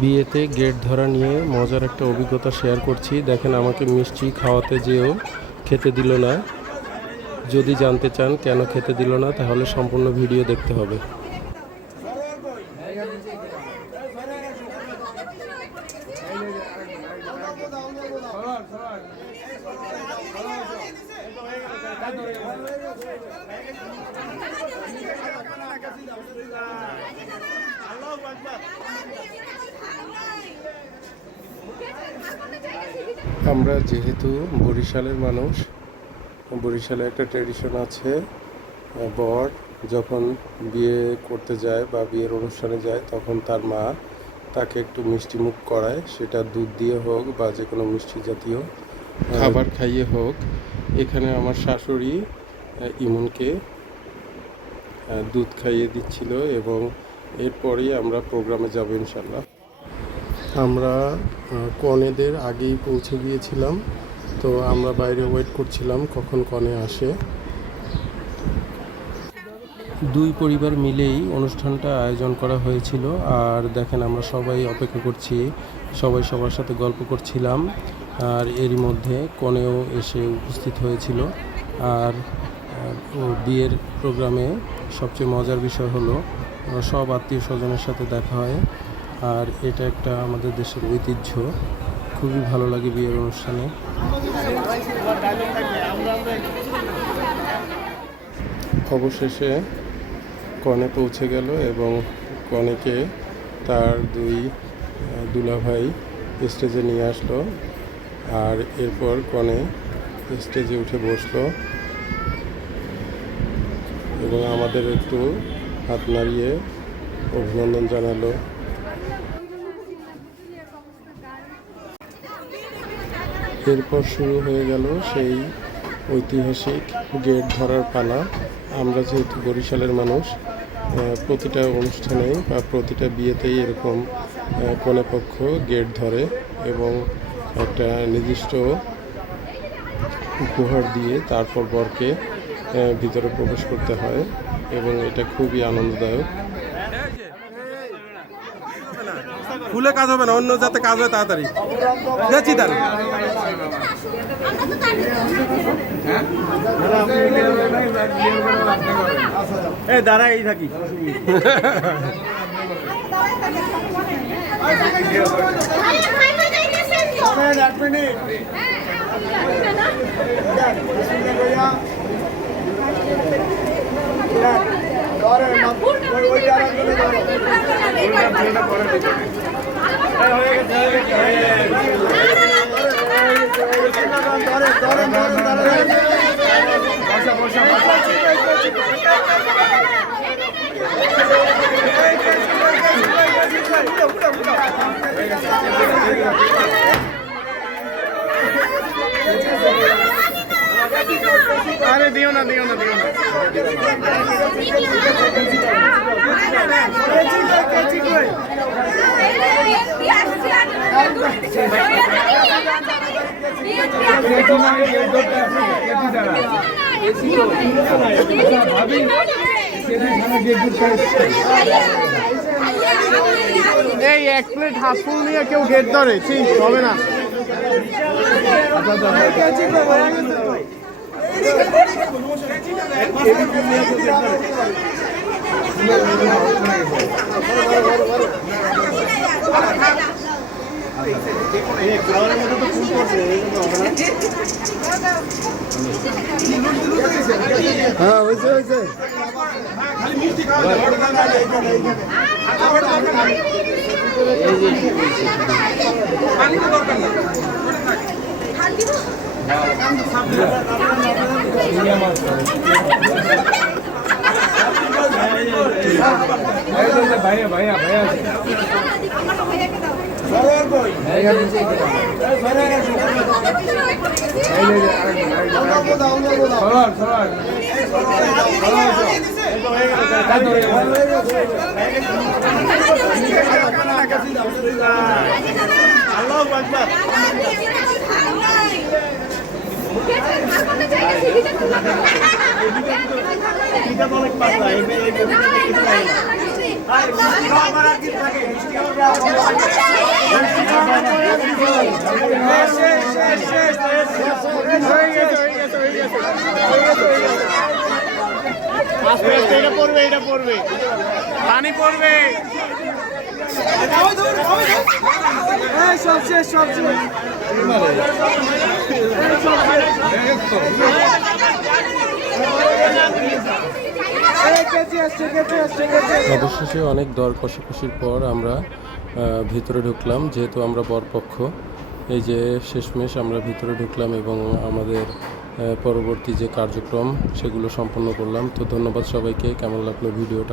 বিয়েতে গেট ধরা নিয়ে মজার একটা অভিজ্ঞতা শেয়ার করছি। দেখেন, আমাকে মিষ্টি খাওয়াতে যেও খেতে দিল না। যদি জানতে চান কেন খেতে দিল না, তাহলে সম্পূর্ণ ভিডিও দেখতে হবে। আমরা যেহেতু বরিশালের মানুষ, বরিশালে একটা ট্র্যাডিশন আছে, বর যখন বিয়ে করতে যায় বা বিয়ের অনুষ্ঠানে যায় তখন তার মা তাকে একটু মিষ্টি মুখ করায়, সেটা দুধ দিয়ে হোক বা যে কোনো মিষ্টি জাতীয় খাবার খাইয়ে হোক। এখানে আমার শাশুড়ি ইমনকে দুধ খাইয়ে দিচ্ছিল এবং এরপরেই আমরা প্রোগ্রামে যাব ইনশাল্লাহ। আমরা কনেদের আগেই পৌঁছে গিয়েছিলাম, তো আমরা বাইরে ওয়েট করছিলাম কখন কনে আসে। দুই পরিবার মিলেই অনুষ্ঠানটা আয়োজন করা হয়েছিল। আর দেখেন, আমরা সবাই অপেক্ষা করছি, সবাই সবার সাথে গল্প করছিলাম। আর এরই মধ্যে কনেও এসে উপস্থিত হয়েছিল। আর বিয়ের প্রোগ্রামে সবচেয়ে মজার বিষয় হলো সব আত্মীয় স্বজনের সাথে দেখা হয়। আর এটা একটা আমাদের দেশের ঐতিহ্য, খুবই ভালো লাগে বিয়ের অনুষ্ঠানে। অবশেষে কনে পৌঁছে গেল এবং কনেকে তার দুই দুলাভাই স্টেজে নিয়ে আসলো। আর এরপর কনে স্টেজে উঠে বসলো এবং আমাদের একটু হাত নাড়িয়ে অভিনন্দন জানালো। এরপর শুরু হয়ে গেল সেই ঐতিহাসিক গেট ধরার পালা। আমরা যেহেতু বরিশালের মানুষ, প্রতিটা অনুষ্ঠানে বা প্রতিটা বিয়েতেই এরকম কনেপক্ষ গেট ধরে এবং একটা নির্দিষ্ট উপহার দিয়ে তারপর বরকে ভিতরে প্রবেশ করতে হয় এবং এটা খুবই আনন্দদায়ক। ফুলে কাজ হবে না, অন্য যাতে কাজ হয় তাড়াতাড়ি যাচ্ছি তার। দাঁড়াই থাকি আরে দিও না দিও না দিও না এই এক প্লেট হাফ ফুল নিয়ে কেউ গেট ধরে ঠিক হবে না। হ্যাঁ হয়েছে হয়েছে ভাইয়া ভাইয়া ভাইয়া অনেক আস্তে আস্তে এটা পড়বে, এটা পড়বে, পানি পড়বে। সব শেষ সব শেষ অবশেষে অনেক দর কষাকষির পর আমরা ভিতরে ঢুকলাম, যেহেতু আমরা বরপক্ষ। এই যে শেষমেশ আমরা ভিতরে ঢুকলাম এবং আমাদের পরবর্তী যে কার্যক্রম সেগুলো সম্পন্ন করলাম। তো ধন্যবাদ সবাইকে। কেমন লাগলো ভিডিওটা?